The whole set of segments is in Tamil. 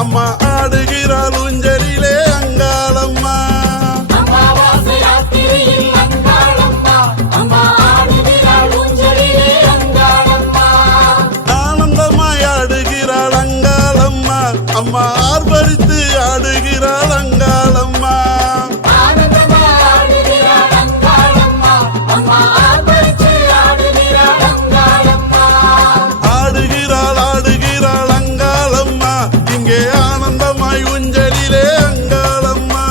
அம்மா ஆடுகிறாள் ஊஞ்சலிலே அங்காளம்மா. ஆனந்தமாய் ஆடுகிறாள் அங்காளம்மா, அம்மா ஆர்ப்பரித்து ஆடுகிறாள் அங்காளம்மா. ஆடுகிறாள் ஆடுகிறாள் அங்காளம்மா, இங்கே ஆனந்தமாய் ஊஞ்சலிலே அங்காளம்மா.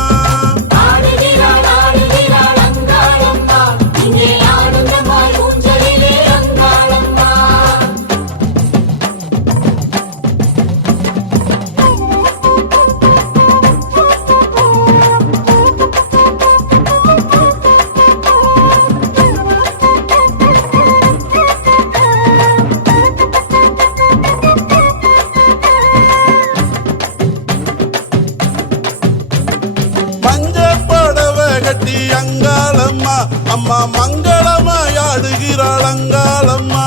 கட்டி அங்காளம்மா, அம்மா மங்களமாய் ஆடுகிறாள் அங்காளம்மா.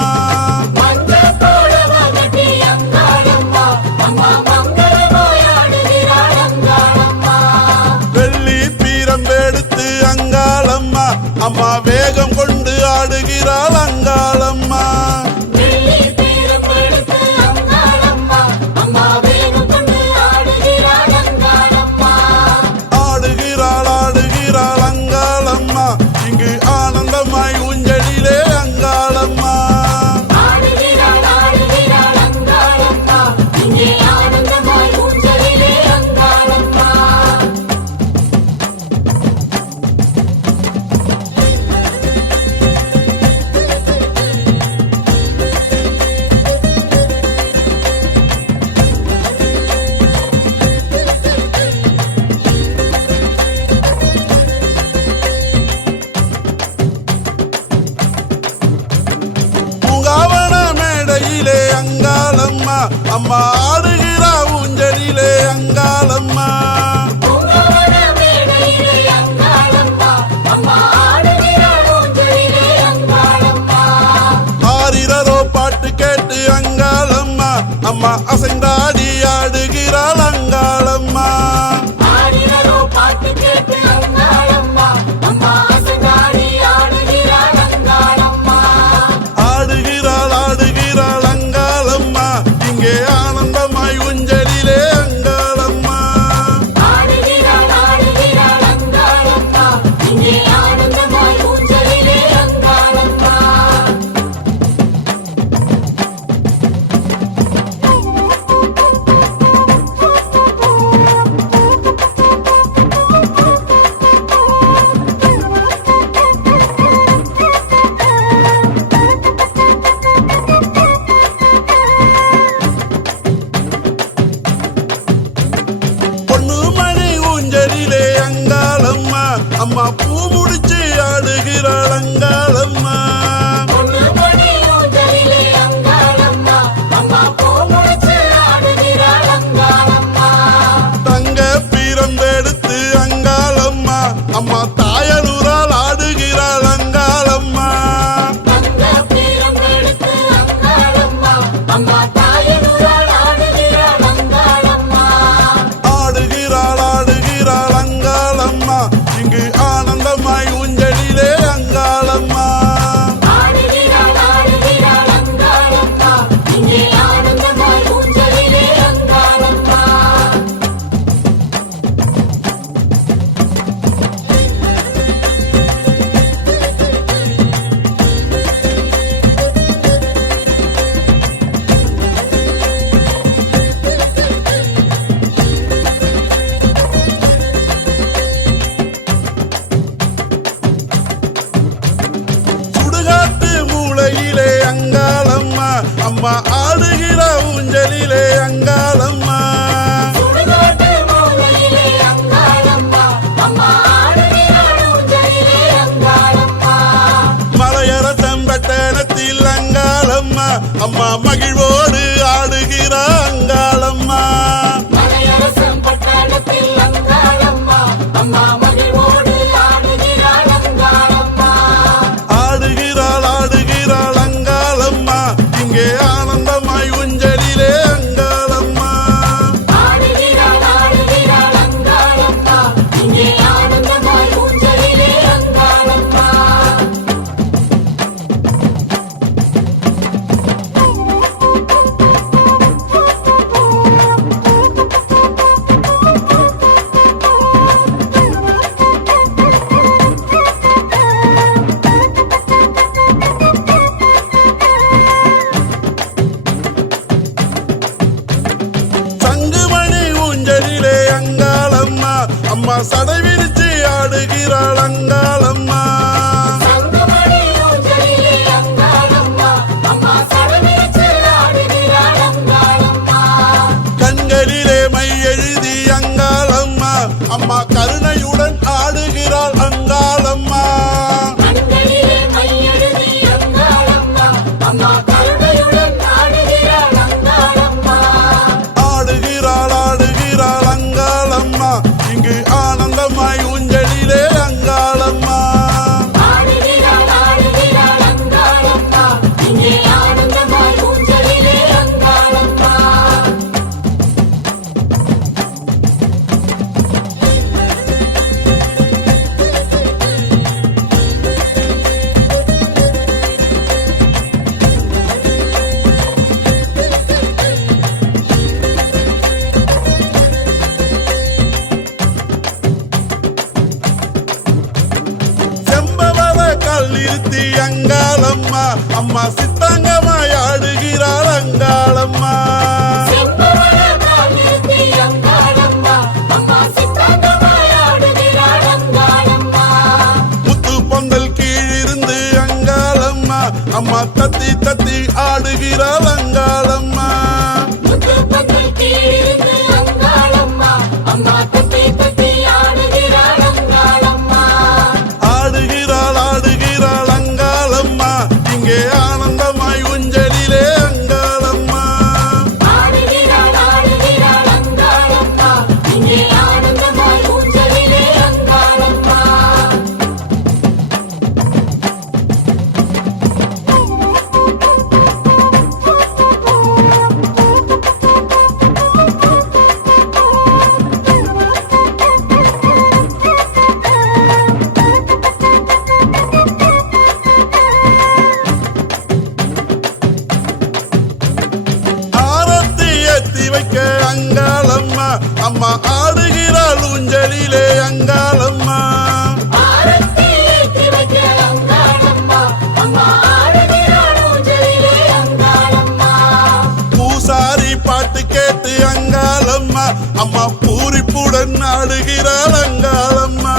வெள்ளி பீரம்பெடுத்து அங்காளம்மா, அம்மா வேகம் கொண்டு ஆடுகிறாள் அங்காளம்மா. இங்கு ஆனந்தமாய் ஊஞ்சலிலே அங்காளம்மா. அங்காளம்மா, அம்மா ஆடுகிறா ஊஞ்சலிலே அங்காளம்மா. ஆரிரரோ பாட்டு கேட்டு அங்காளம்மா, அம்மா அசைந்தாடி ஆடுகிறாள் அங்காளம்மா. ஆடுகிறாள் ஆடுகிறாள் அங்காளம்மா, இங்கே ஆனந்தமாய் ஊஞ்சலிலே அங்காளம்மா. அம்மா பூ முடிச்சு ஆடுகிறாள் அங்காளம்மா. தங்க பீரம்பெடுத்து அங்காளம்மா, அம்மா தாயலூரால் ஆடுகிறாள் அங்காளம்மா. ஆடுகிறாள் ஆடுகிறாள் அங்காளம்மா, இங்கு ஆனந்தமாய் ஊஞ்சலிலே அங்காளம்மா. அங்காளம்மா, அம்மா ஆடுகிற ஊஞ்சலிலே அங்காளம்மா. மலையரசம்பட்டணத்தில் அங்காளம்மா, அம்மா மகிழ்வோடு ஆடுகிற அங்காளம்மா. ஆடுகிறாள் ஆடுகிறாள் அங்காளம்மா, இங்கே ஆனந்தமாய் ஊஞ்சலிலே அங்காளம்மா. அங்காளம்மா அம்மா சித்தாங்கமாய் ஆடுகிறாள் அங்காளம்மா முத்து பொங்கல் கீழிருந்து அங்காளம்மா அம்மா தத்தி தத்தி ஆடுகிறாள் அங்காளம்மா ஆடுகிறாள் ஆடுகிறாள் அங்காளம்மா இங்கே ஆனந்தமாய் ஊஞ்சலிலே அங்காளம்மா ஆரத்தி ஏத்தி வைக்க அங்காளம்மா அம்மா ஆடுகிறாள் ஊஞ்சலிலே அங்காளம்மா பூசாரி பாட்டு கேட்டு அங்காளம்மா அம்மா பூரிப்புடன் ஆடுகிறாள் அங்காளம்மா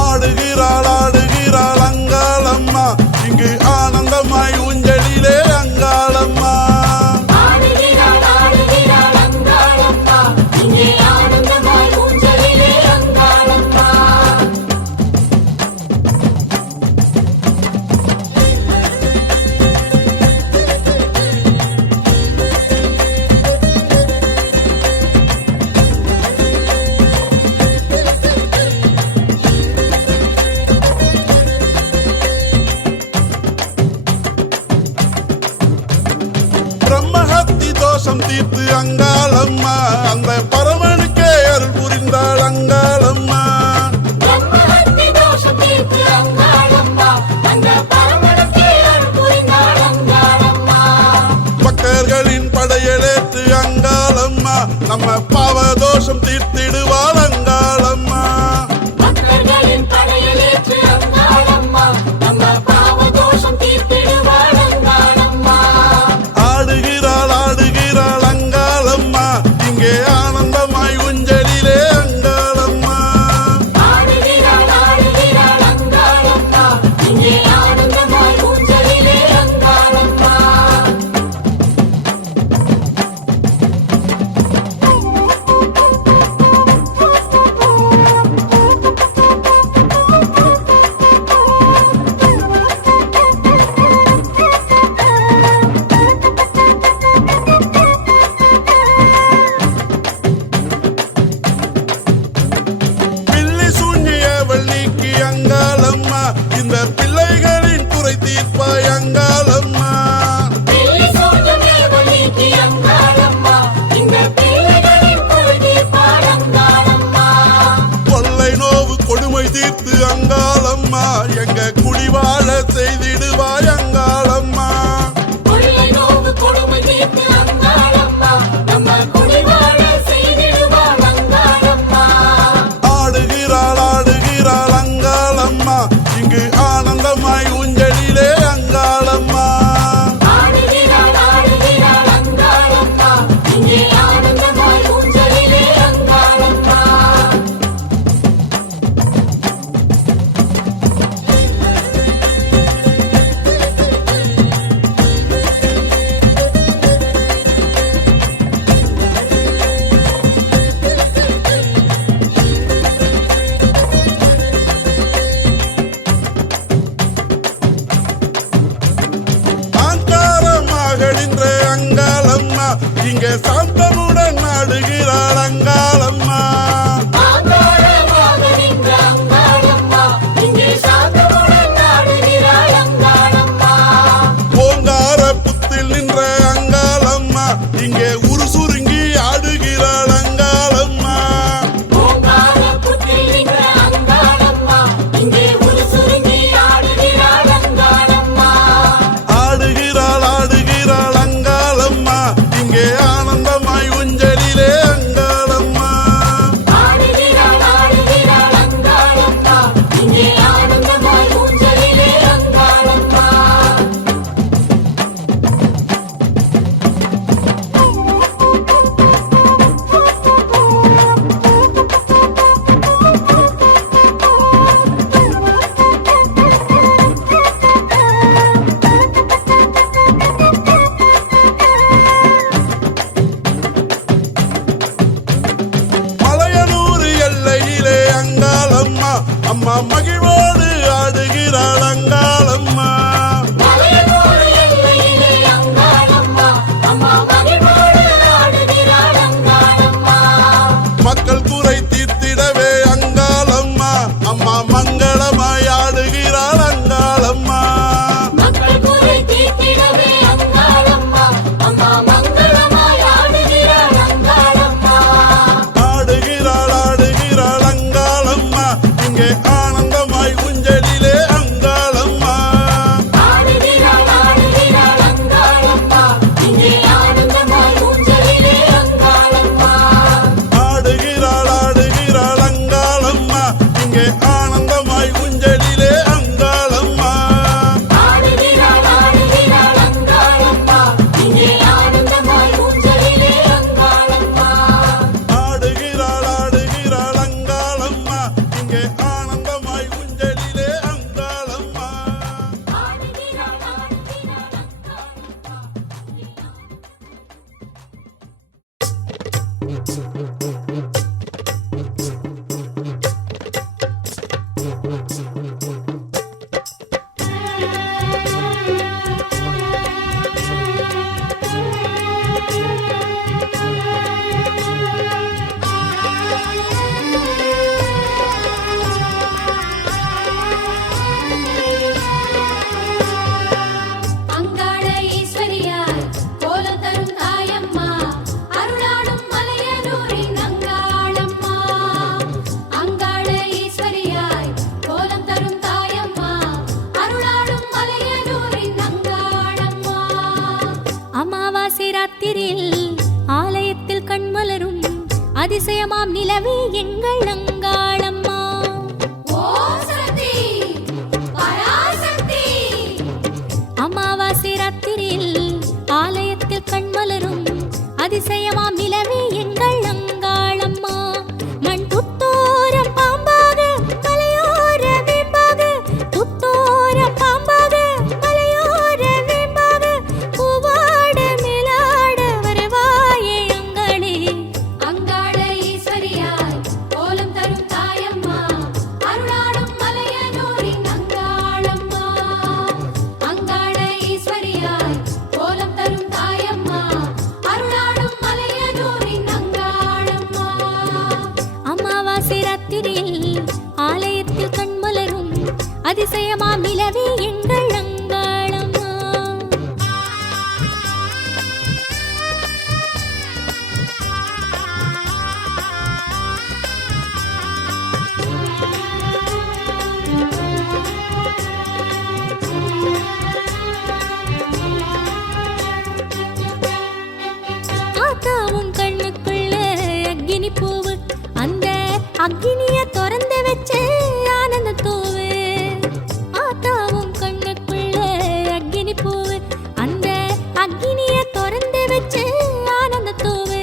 ஆடுகிறாள் ஆடுகிறாள் அங்காளம்மா இங்கு ஆனந்தமாய் ஊஞ்சலிலே அங்காளம்மா நிலவே எங்கள் அங்காளம்மா. அமாவாசை ராத்திரியில் ஆலயத்தில் கண்மலரும் அதிசயமாம் நிலவே எங்கள் அங்காளம்மா. மண் புத்தோரம் பாம்பாக மலையோர வேம்பாக, புத்தோரம் பாம்பாக மலையோர வேம்பாக, பூவாட மேலாட வருவாயே அங்காளே. அங்காள ஈஸ்வரியாய் கோலம் தரும் தாயம்மா, அருளாடும் மலையனூரின் அங்காளம்மா. அங்காள ஈஸ்வரியாய் கோலம் தரும் தாயம்மா, அருளாடும் மலையனூரின் அங்காளம்மா. அமாவாசை ராத்திரியில் ஆலயத்தில் கண்மலரும் அதிசயமாம் நிலவே எங்கள் அங்காளம்மா. ஆத்தாவும் கண்ணுக்குள்ள அக்கினி பூவு, அந்த அக்கினிய திறந்து வச்சு ஆனந்த தூவு. ஆத்தாவும் கண்ணுக்குள்ள அக்கினி பூவு, அந்த அக்கினிய திறந்து வச்சு ஆனந்த தூவு.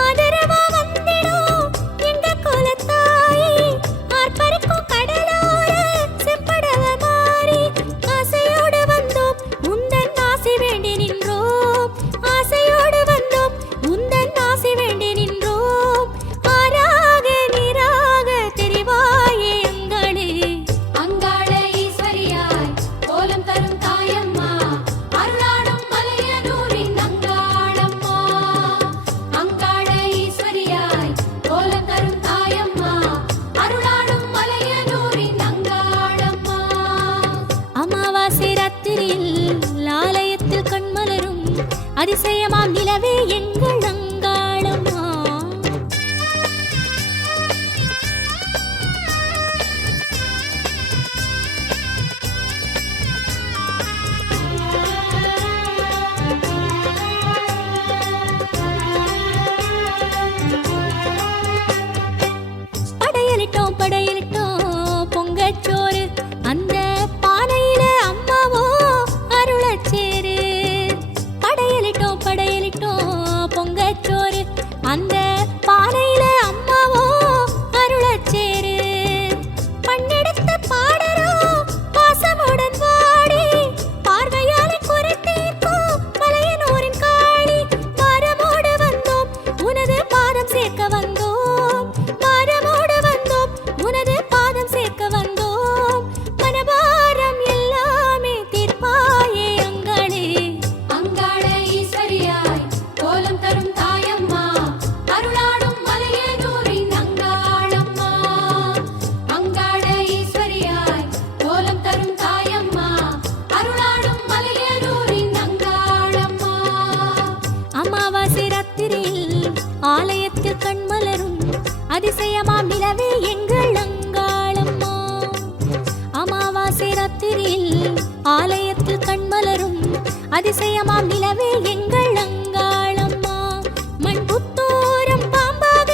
ஆதரவா வந்திடும் எங்க குலத்தாயி, ஆர்ப்பரிக்கும் கடலோர செப்படவ மாறி, ஆசையோடு வந்தோம் உந்தன் ஆசை வேண்டி நின்றோம், ஆசையோடு வந்தோம் உந்தன் ஆசை வேண்டி நின்றோம். ஆராக நீராக தெரிவாயே அங்காளே. அங்காள ஈஸ்வரியாய் கோலம் தரும் தாயம்மா, அருளாடும் மலையனூரின் அங்காளம்மா. அங்காள ஈஸ்வரியாய் கோலம் தரும் தாயம்மா, அருளாடும் மலையனூரின் அங்காளம்மா. அமாவாசை ராத்திரியில் ஆலயத்தில் கண்மலரும் அதிசயமாம் நிலவே எங்கள் அங்காளம்மா. படையலிட்டோம் படையலிட்டோம் பொங்கச்சோறு, அந்த பானையில அம்மாவோ அருளச்சேரு. படையலிட்டோம் படையலிட்டோம் பொங்கச்சோறு, அந்த பானையில அம்மாவோ அருளச்சேரு. பண்ணெடுத்து பாடறோம் பாசமுடன் வாடி, பார்வையாலே குறைத்தீர்க்கும் மலையனூரின் காளி. பாரமோடு வந்தோம் உனது பாதம் சேர்க்க வந்தோம், பாரமோடு வந்தோம் உனது பாதம் சேர்க்க வந்தோம். மனபாரம் எல்லாமே தீர்ப்பாயே அங்காளே. அங்காள ஈஸ்வரியாய் கோலம் தரும் தாயம்மா, அருளாடும் மலையனூரின் அங்காளம்மா. அங்காள ஈஸ்வரியாய் கோலம் தரும் தாயம்மா, அருளாடும் மலையனூரின் அங்காளம்மா. அமாவாசை ராத்திரியில் ஆலயத்தில் கண்மலரும் அதிசயமாம் நிலவே எங்கள் அங்காளம்மா. அமாவாசை ராத்திரியில் ஆலயத்தில் கண்மலரும் அதிசயமாம் நிலவே எங்கள் அங்காளம்மா. மண் புத்தோரம் பாம்பாக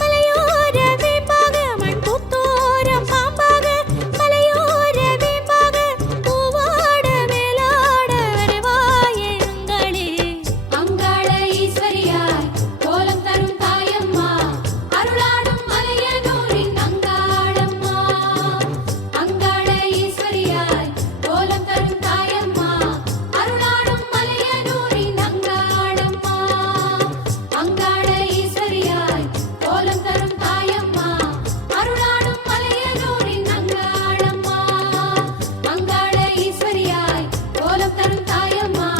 மலையோர வேம்பாக, மண் புத்தோரம் பாம்பாக மலையோர வேம்பாக, பூவாட மேலாட வருவாயே அங்காளே. அங்காள ஈஸ்வரியாய் கோலம் தரும் தாயம்மா, அருளாடும் மலையனூரின் அங்காளம்மா. அங்காள ஈஸ்வரியாய் கோலம் தரும் தாயம்மா, அருளாடும் மலையனூரின் அங்காளம்மா. அங்காள ஈஸ்வரியாய் கோலம் தரும் தாயம்மா, அருளாடும் மலையனூரின் அங்காளம்மா. அங்காள ஈஸ்வரியாய் கோலம் தரும் தாயம்மா,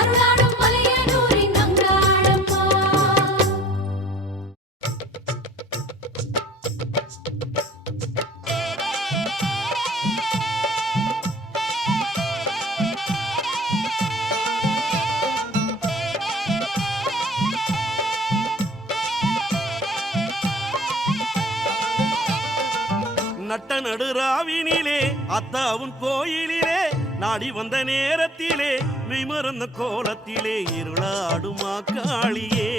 அருளாடும் மலையனூரின் அங்காளம்மா. நட்ட நடுராவினிலே அத்தாவும் கோயிலிலே நாடி வந்த நேரத்திலே மெய்மறந்த கோலத்திலே இருளாடுமா காளியே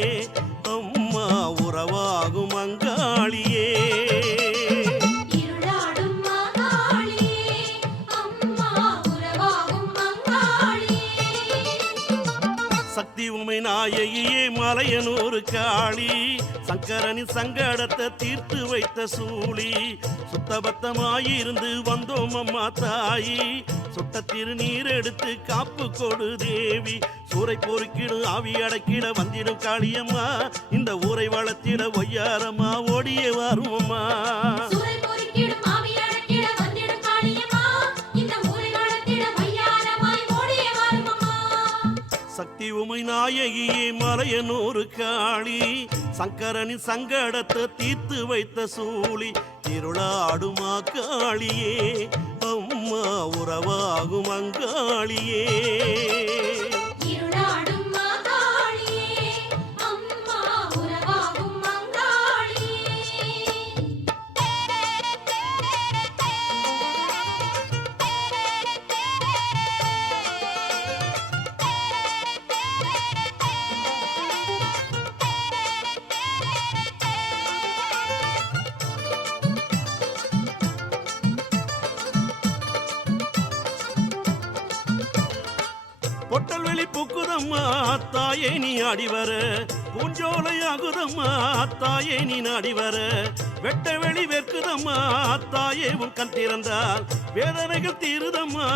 அம்மா அம்மா உறவாகும் அங்காளியே. இருளாடும் மாகாளியே அம்மா உறவாகும் அங்காளியே. சக்தி உமை நாயகியே மலையனூர் காளி, சங்கரனின் சங்கடத்தை தீர்த்து வைத்த சூளி. சுத்தபத்தமாயிருந்து வந்தோம் அம்மா தாயி, சுட்ட திருநீர் எடுத்து காப்பு கொடு தேவி. சூறை பொறுக்கிடும் ஆவி அடக்கிட வந்திடும் காளியம்மா, இந்த ஊரை வளர்த்திட ஒய்யாரம்மா ஓடியே வரும் அம்மா. சூறை பொறுக்கிடும் ஆவி அடக்கிட வந்திடும் காளியம்மா, இந்த ஊரை வளர்த்திட வையாரமாய் ஓடியே வரும் அம்மா. சக்தி உமை நாயகியே மலையனூர் காளி, சங்கரனின் சங்கடத்தை தீர்த்து வைத்த சூளி. இருளாடுமா காளியே அம்மா உறவாகும் அங்காளியே. இருளாடும் மாகாளியே அம்மா உறவாகும் அங்காளியே. பொட்டல்வெளி பூக்குதம்மா தாயே நீ அடிவர, பூஞ்சோலை ஆகுதம்மா தாயே நீ நாடிவர. வெட்ட வெளி வெற்குதம்மா தாயே உன் கண் திறந்தால், வேதனைகள் தீருதம்மா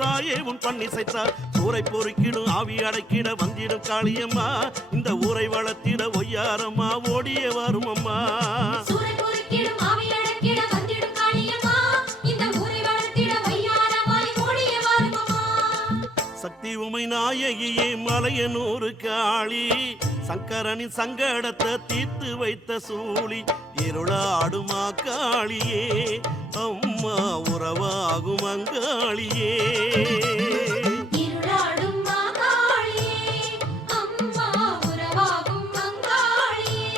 தாயே உன் பண்ணிசைத்தால். ஊரை பொறுக்கிடும் ஆவி அடைக்கிட வந்திடும் காளியம்மா, இந்த ஊரை வளர்த்திட ஒய்யாரம்மா ஓடியே வரும் அம்மா. சூறை பொறுக்கிடும் ஆவி அடக்கிட வந்திடும் காளியம்மா, இந்த ஊரை வளர்த்திட வையாரமாய் ஓடியே வரும் அம்மா. சக்தி உமை நாயகியே மலையனூர் காளி, சங்கரனின் சங்கடத்தை தீர்த்து வைத்த சூளி. இருளாடுமா காளியே அம்மா உறவாகும் அங்காளியே. இருளாடும் மாகாளியே அம்மா உறவாகும் அங்காளியே.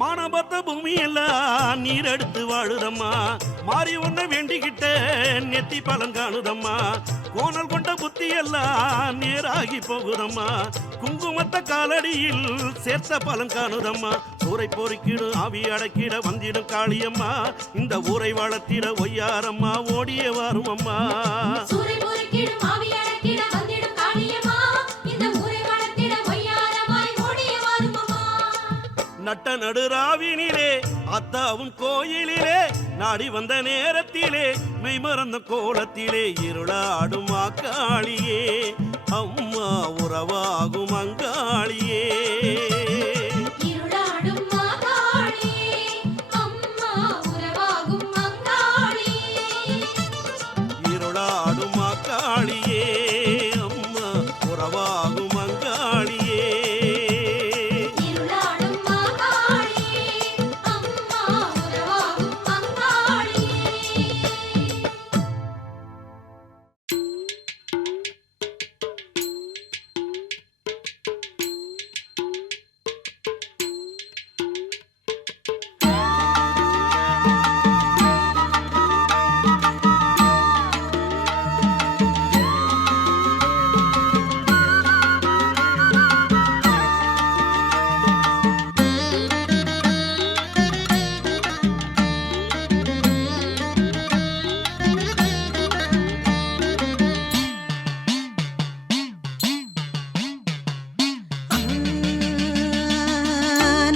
மானபத்த பூமி எல்லாம் நீர் எடுத்து வாழுதம்மா, மாறி ஒன்ன வேண்டிக்கிட்ட நெத்தி பலன் காணுதம்மா. கோணல் கொண்ட புத்தி எல்லாம் நேராகி போகுதம்மா, குங்குமத்த காலடியில் சேர்த்த பலன் காணுதம்மா. ஊரை பொறுக்கிடும் ஆவி அடக்கிட வந்திடும் காளியம்மா, இந்த ஊரை வளர்த்திட ஒய்யாரம்மா ஓடியே வரும் அம்மா. சூறை பொறுக்கிடும் ஆவி அடக்கிட வந்திடும் காளியம்மா, இந்த ஊரை வளர்த்திட வையாரமாய் ஓடியே வரும் அம்மா. நட்ட நடுராவினிலே அத்தாவும் கோயிலிலே, நாடி வந்த நேரத்திலே மெய்மறந்த கோலத்திலே. இருளாடும் காளியே அம்மா உறவாகும் அங்காளியே. இருளாடும் மாகாளியே அம்மா உறவாகும் அங்காளியே. இருளாடும் காளியே அம்மா உறவாகும் அங்காளியே. இருளாடும் மாகாளியே அம்மா உறவாகும் அங்காளியே.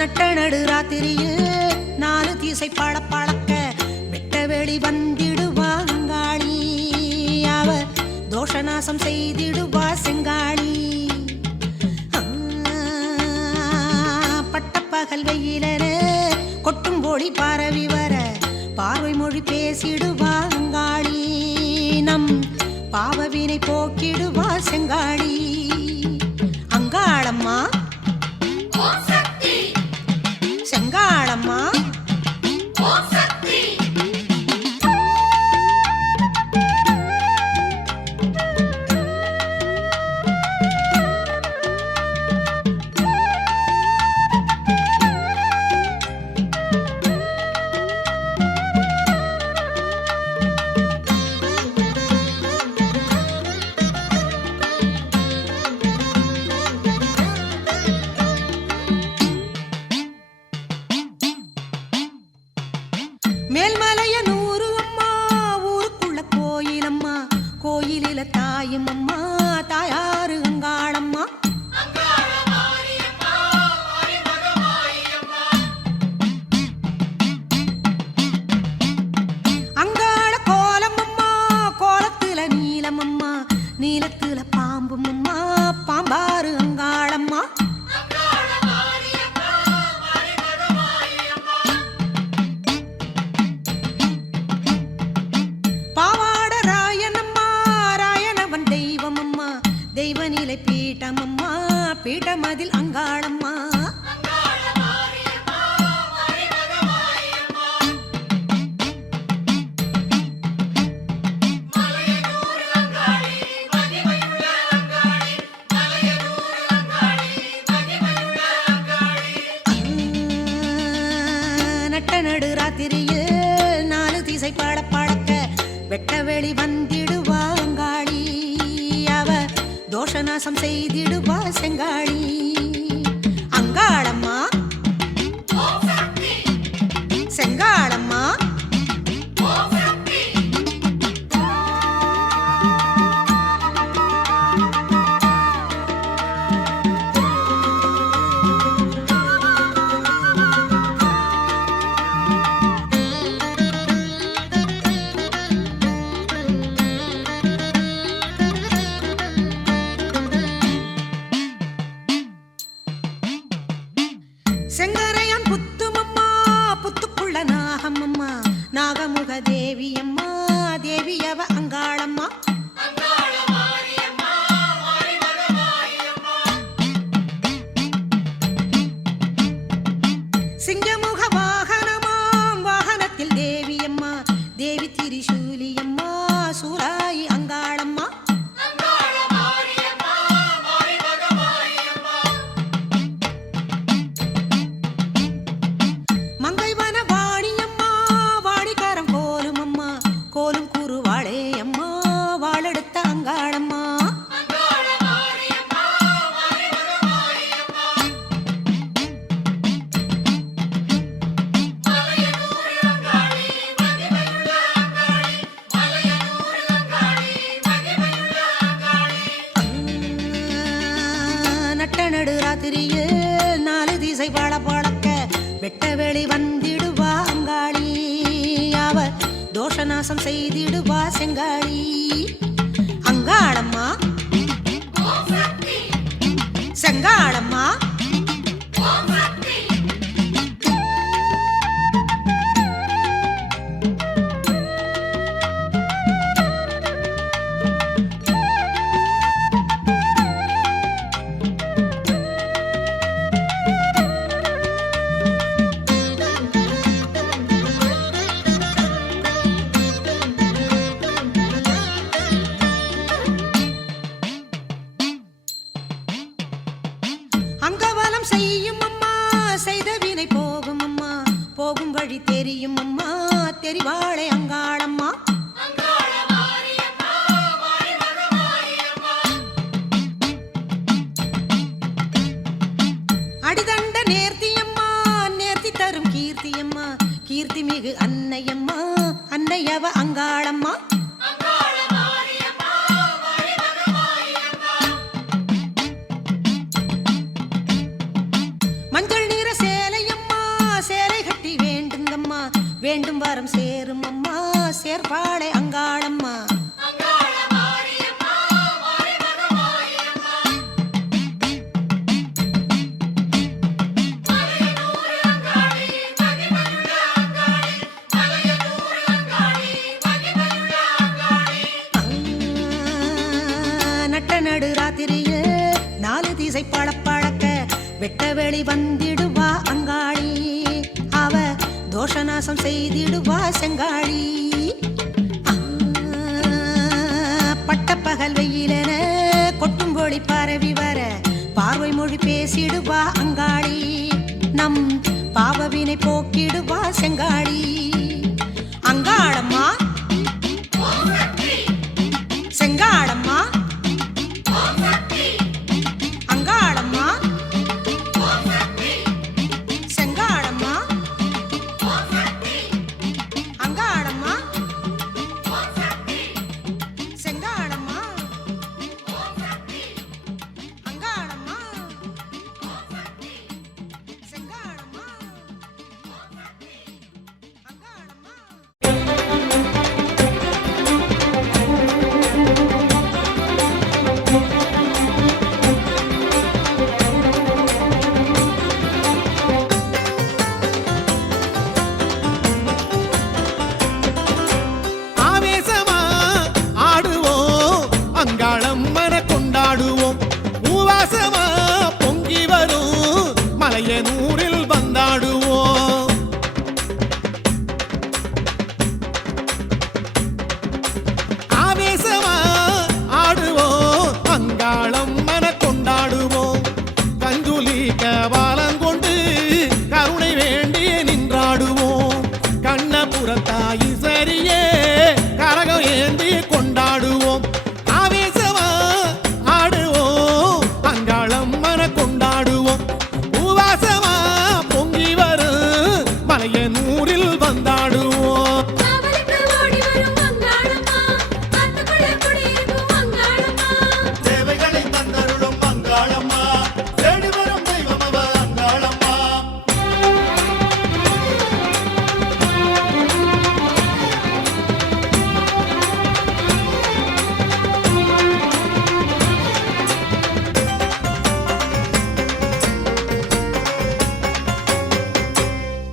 நட்ட நடு ராத்திரியில் 4 திசை பழக்க வெட்ட வெளி வந்திடுவா அங்காளி. அவ தோஷநாசம் செய்திடுவா செங்காளி. பட்டப்பகல் வெயிலர கொட்டும் ஒளி பரவி வர பார்வை மொழி பேசிடுவா அங்காளி. நம் பாவவினை போக்கிடுவா செங்காளி. அங்காளம்மா ஓம் சக்தி செங்காளம்மா ஓம் சக்தி. தாயும் அம்மா தாயாரு அங்காளம்மா. அங்காள கோலம் அம்மா கோலத்துல நீலம் அம்மா நீலத்துல பாம்பும் அம்மா பாம்பாரு அங்காளம்மா. பாவாட ராயனம்மா ராயனவன் தெய்வம் அம்மா தெய்வநிலை பீட்டம் அம்மா பீட்டமதில் அங்காளம்மா. நட்ட நடு ராத்திரியில் 4 திசை பாட பழக்க வெட்ட வெளி வந்திடுவா அங்காளி. அவ தோஷநாசம் செய்திடுவா செங்காளி. அங்காளம்மா செங்காளம்மா செங்கரையான் புத்துமம்மா புத்துக்குள்ள நாகமம்மா நாகமுக தேவியம்மா தேவியவ அங்காளம்மா. சிங்கமுக வாகனமாம் வாகனத்தில் தேவியம்மா தேவி திரிசூலியம்மா சூராயி அங்காளம்மா. மங்கைவன வாணியம்மா வாணிக்காரம் கோலும் அம்மா கோலும் கூறுவாளே அம்மா வாழெடுத்த அங்காளம்மா. நட்ட நடு ராத்திரியில் 4 திசை பாட பழக்க வெட்ட வெளி வந்திடுவா அங்காளி. அவ தோஷநாசம் செய்திடுவா செங்காளி. அங்காளம்மா செங்காளம்மா அங்கவலம் செய்யும் அம்மா செய்த வினை போகும் அம்மா போகும் வழி தெரியும் அம்மா தெரிவாளே அங்காளம்மா. அடிதண்ட நேர்த்தியம்மா நேர்த்தி தரும் கீர்த்தியம்மா கீர்த்தி மிகு அன்னையம்மா அன்னையவ அங்காளம்மா. மஞ்சள் நிற சேலையம்மா சேலை கட்டி வேண்டுங்கம்மா வேண்டும் வரம் சேரும் அம்மா சேர்பாளே அங்காளம்மா. நட்ட நடு ராத்திரியில் 4 திசை பாட பழக்க வெட்ட வெளி வந்திடுவா அங்காளி. அவ தோஷநாசம் செய்திடுவா செங்காளி. பட்டப்பகல் வெயிலென கொட்டும் ஒளி பரவி வர பார்வை மொழி பேசிடுவா அங்காளி. நம் பாவவினை போக்கிடுவா செங்காளி. அங்காளம்மா செங்காளம்மா அங்காளம்மா செங்காளம்மா அங்காளம்மா செங்காளம்மா அங்காளம்மன கொண்டாடுவோம். பூவாசமா பொங்கி வரும் மலையனூரில் வந்தாடுவோம். ஆவேசமா ஆடுவோம் அங்காளம்மன கொண்டாடுவோம். கஞ்சுலி கபாலம் கொண்டு கருணை வேண்டி நின்றாடுவோம். கண்ணபுரத்தாயி சரியே கரகம் ஏந்தி கொண்டாடுவோம். ஆவேசமா ஆடுவோம் அங்காளம்மன கொண்டாடுவோம். பூவாசமா பொங்கி வரும் மலையனூரில் வந்தாடுவோம். காவலுக்கு ஓடி வரும் அங்காளம்மா காத்துக்குள்ள குடியிருக்கும் அங்காளம்மா தேவைகளை தந்தருளும் அங்காளம்மா தேடி வரும் தெய்வம் அவ அங்காளம்மா.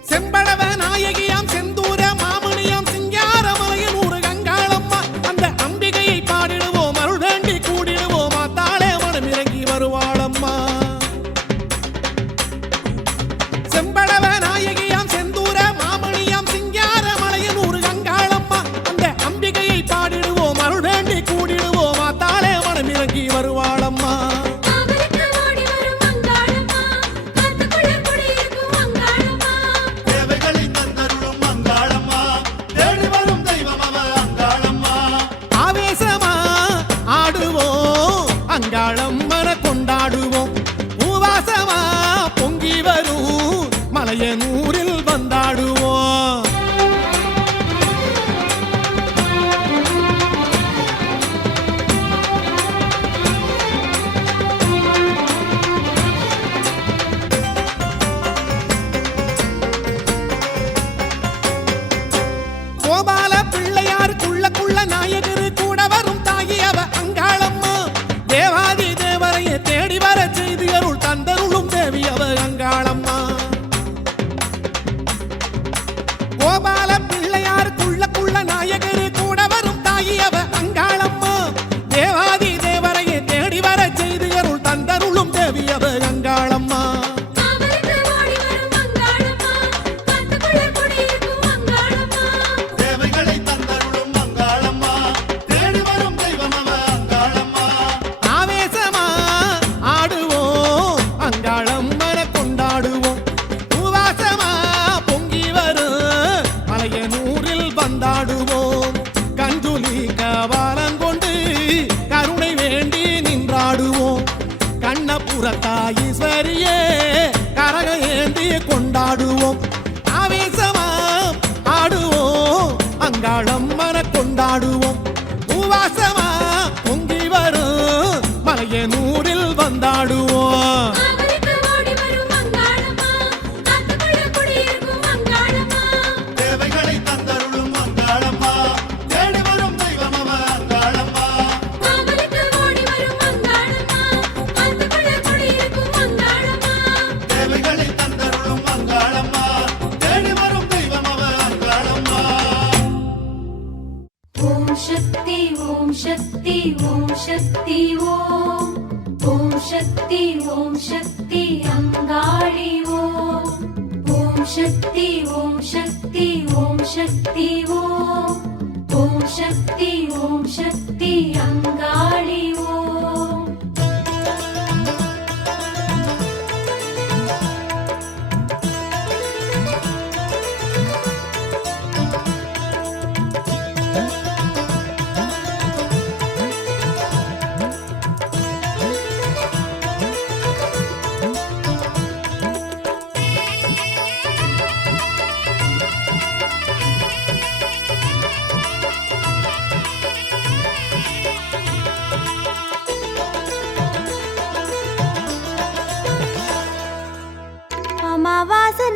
செம்படவ நாயகியாம் செந்தூர மாமணியாம் சிங்காரமலையனூர் அங்காளம்மா. அந்த அம்பிகையை பாடிடுவோம் அருள் வேண்டி கூடிடுவோம். மாத்தாளே மனம் இறங்கி வருவாளம்மா. செம்படவ நாயகியாம் செந்தூர மாமணியாம் சிங்காரமலையனூர் அங்காளம்மா. அந்த அம்பிகையை பாடிடுவோம் அருள் வேண்டி கூடிடுவோம். மாத்தாளே மனம் இறங்கி வருவாளம்மா. காவலுக்கு ஓடி வரும் அங்காளம்மா காத்துக்குள்ள குடியிருக்கும் அங்காளம்மா தேவைகளை தந்தருளும் அங்காளம்மா தேடி வரும் தெய்வம் அவ அங்காளம்மா. ஆவேசமா ஆடுவோம் அங்காளம்மன கொண்டாடுவோம். பூவாசமா பொங்கி வரும் மலையனூரில் வந்தாடுவோம். கோபால பிள்ளையார் குள்ள நாயகரு கூட வரும் தாயி அவ அங்காளம்மா. தேவாதி தேவரையை தேடி வர செய்து அருள் தந்தருளும் தேவி அவ அங்காளம்மா. கோபால பிள்ளையார் குள்ள நாயகரு கூட வரும் தாயி அவ அங்காளம்மா. தேவாதி தேவரையை தேடி வர செய்து அருள் தந்தருளும் தேவி அவ அங்காளம்மா. காவலுக்கு ஓடி வரும் அங்காளம்மா காத்துக்குள்ள குடியிருக்கும் அங்காளம்மா தேவைகளை தந்தருளும் அங்காளம்மா தேடி வரும் தெய்வம் அவ அங்காளம்மா. ஆவேசமா ஆடுவோம் அங்காளம்மன கொண்டாடுவோம். பூவாசமா பொங்கி வரும் மலையனூரில் வந்தாடுவோம். கஞ்சுலி கபாலம் கொண்டு கருணை வேண்டி நின்றாடுவோம். கண்ணபுரத்தாயி சரியே கரக ஏந்தி கொண்டாடுவோம். ஆவேசமா ஆடுவோம் அங்காளம்மன கொண்டாடுவோம். பூவாசமா பொங்கி வரும் மலையனூரில் வந்தாடுவோம். காவலுக்கு ஓடி வரும் அங்காளம்மா காத்துக்குள்ள குடியிருக்கும் அங்காளம்மா தேவைகளை தந்தருளும் அங்காளம்மா தேடி வரும் தெய்வம் அவ அங்காளம்மா. காவலுக்கு ஓடி வரும் அங்காளம்மா காத்துக்குள்ள குடியிருக்கும் அங்காளம்மா தேவைகளை தந்தருளும் அங்காளம்மா தேடி வரும் தெய்வம் அவ அங்காளம்மா. ஓம் சக்தி ஓம் சக்தி ஓம் சக்தி ஓம் ஓம் சக்தி ஓம் சக்தி அங்காளி ஓம் ஓம் சக்தி ஓம் சக்தி ஓம் சக்தி ஓம் ஓம் சக்தி ஓம் சக்தி அங்காளி ஓம்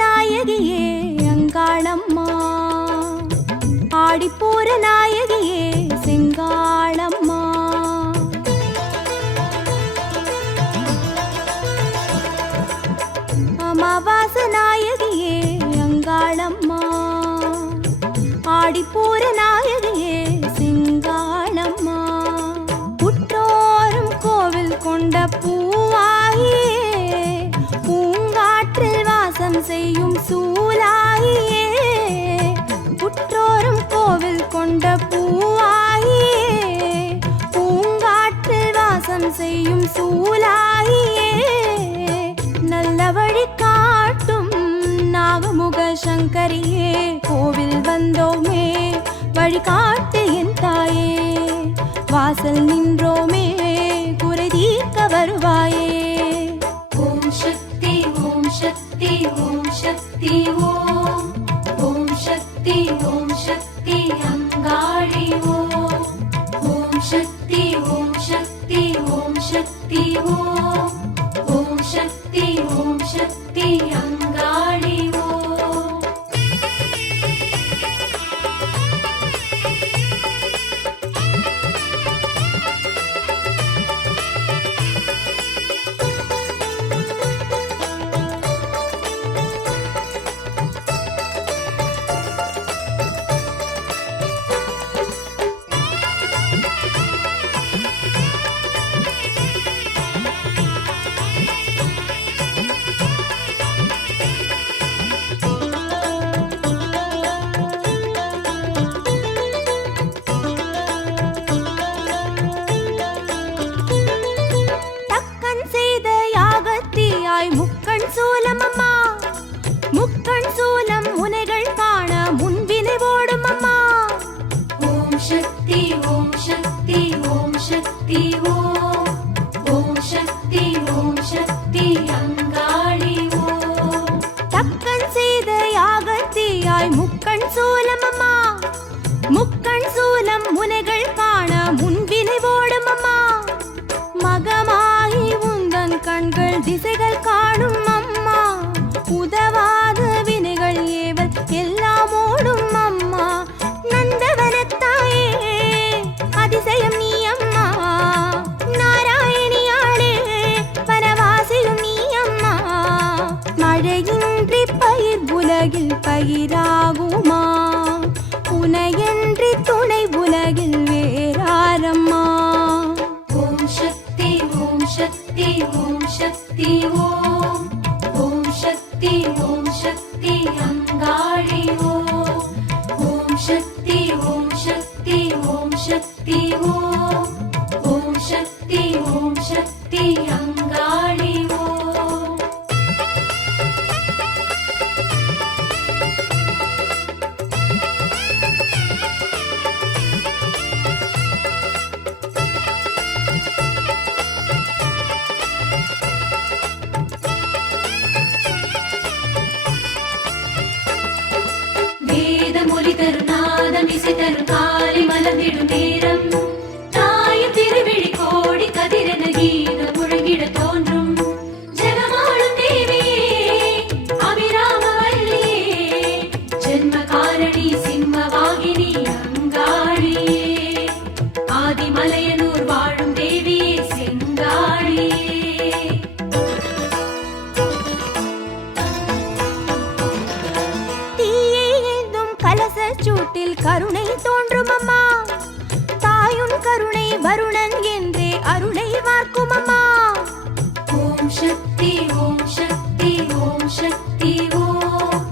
நாயகியே அங்காளம்மா, ஆடிப்பூர நாயகியே செங்காளம்மா. அமாவாச நாயகியே அங்காளம்மா, ஆடிப்பூர நாயகியே செங்காளம்மா. உற்றோரும் கொண்ட பூவாகியே பூங்காற்றில் வாசம் செய்யும் சூலாகியே புற்றோரும் கோவில் கொண்ட பூவாகியே பூங்காற்றில் வாசம் செய்யும் சூலாகியே நல்ல வழி காட்டும் நாகமுக சங்கரியே கோவில் வந்தோமே வழிகாட்டு என் தாயே வாசல் நின்றோமே குறை தீர்க்க வருவாயே ஓம் சக்தி ஓம் சக்தி ஓம் சக்தி ஓம் ஓம் சக்தி ஓம் சக்தி அங்காளி ஓம் ஓம் சக்தி ஓம் சக்தி ஓம் சக்தி ஓம் ஓம் சக்தி ஓம் சக்தி அங்காளி ஓம் தக்கன் செய்த யாகத்தியாய் முக்கண் சூலம் அம்மா முக்கண் சூலம் முனைகள் காண முன்வினை ஓடும் அம்மா ஓம் சக்தி ஓம் சக்தி ஓம் சக்தி ஓம் ஓம் சக்தி ஓம் சக்தி அங்காளி ஓம் தக்கன் செய்த யாகத்தியாய் முக்கண் சூலம் அம்மா முக்கண் சூலம் முனைகள் காண முன்வினை ஓடும் அம்மா மகமாகி உந்தன் கண்கள் திசைகள் காணும் அம்மா உதவாத வினைகள் ஏவல் எல்லாம் ஓடும் அம்மா நந்தவனத்தாயே அதிசயம் நீ அம்மா நாராயணியாளே பரவாசியும் நீ அம்மா மழையின்றி பயிர் உலகில் பயிராகுமா உனையன்றி துணை உலகில் வேறாரம்மா ஓம் சக்தி ஓம் சக்தி ஓம் சக்தி ஓம் ஓம் சக்தி ஓம் சக்தி அங்காளி ஓம் ஓம் சக்தி ஓம் சக்தி ஓம் சக்தி ஓம் ஓம் சக்தி ஓம் சக்தி அங்காளி ஓம் வேதமொழி தரும் நாதம் இசை தரும் காலை மலர்ந்திடும் நேரம் தாய திருவிழி கோடி கதிரென கீதம் முழங்கிட தோன்றும் ஜெகமாளும் தேவியே அபிராமவல்லியே ஜென்ம காரணி சிம்மவாகினி அங்காளியே ஆதிமலையனூர் வாழும் தேவியே செங்காளியே தீயை ஏந்தும் கலசச் சூட்டில் கருணை தோன்றும் அம்மா தாயுன் கருணை வருணன் என்றே அருளை வார்க்கும் அம்மா ஓம் சக்தி ஓம் சக்தி ஓம் சக்தி ஓம்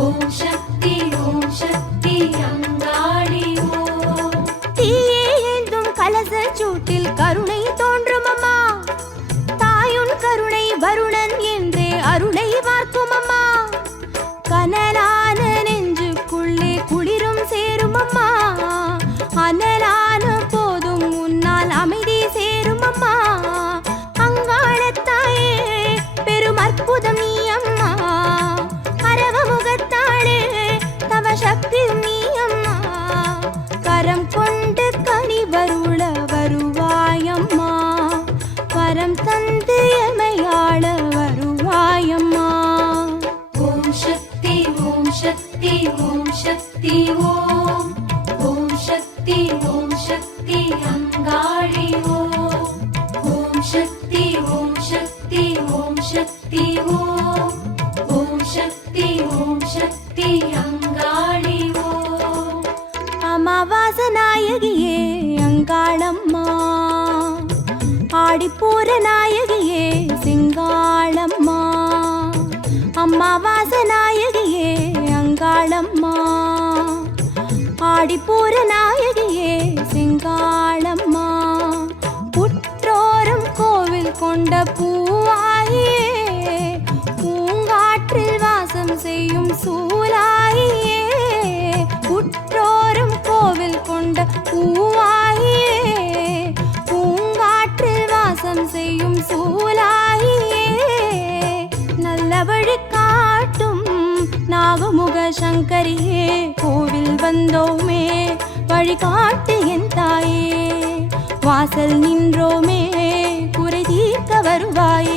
ஓம் சக்தி ஓம் சக்தி அங்காளி ஓம் தீயை ஏந்தும் கலசச் சூட்டில் கருணை தோன்றும் அம்மா தாயுன் கருணை வருணன் என்றே அருளை வார்க்கும் அம்மா கனலான நெஞ்சுக்குள்ளே குளிரும் சேரும் அம்மா அனலான போதும் முன்னால் அமைதி சேரும் அம்மா அங்காளத்தாயே பெரும் அற்புதம் நீ அம்மா அரவமுகத்தாளே தவ சக்தி நீ அம்மா கரம் கொண்டு கனிவருள வருவாயம்மா வரம் தந்து எமையாள வருவாயம்மா ஓம் சக்தி ஓம் சக்தி ஓம் சக்தி ஓம் ஓம் சக்தி ஓம் சக்தி அங்காளி ஓம் ஓம் சக்தி ஓம் சக்தி ஓம் சக்தி ஓம் ஓம் சக்தி ஓம் சக்தி அங்காளி ஓம் அமாவாச நாயகியே அங்காளம்மா ஆடிப்பூர நாயகியே சிங்காளம்மா, அம்மாவாச நாயகியே அங்காளம்மா. ஆடிப்பூர நாயகியே சிங்காளம்மா, புற்றோரும் கோவில் கொண்ட பூவாயே, பூங்காற்றில் வாசம் செய்யும் சூலாயே. புற்றோரும் கோவில் கொண்ட பூவாயே, பூங்காற்றில் வாசம் செய்யும் சூலாயே. நல்ல வழி காட்டும் நாகமுக சங்கரியே, கோவில் வந்தோமே வழிகாட்டு என் தாயே. வாசல் நின்றோமே குறை தீர்க்க வருவாயே.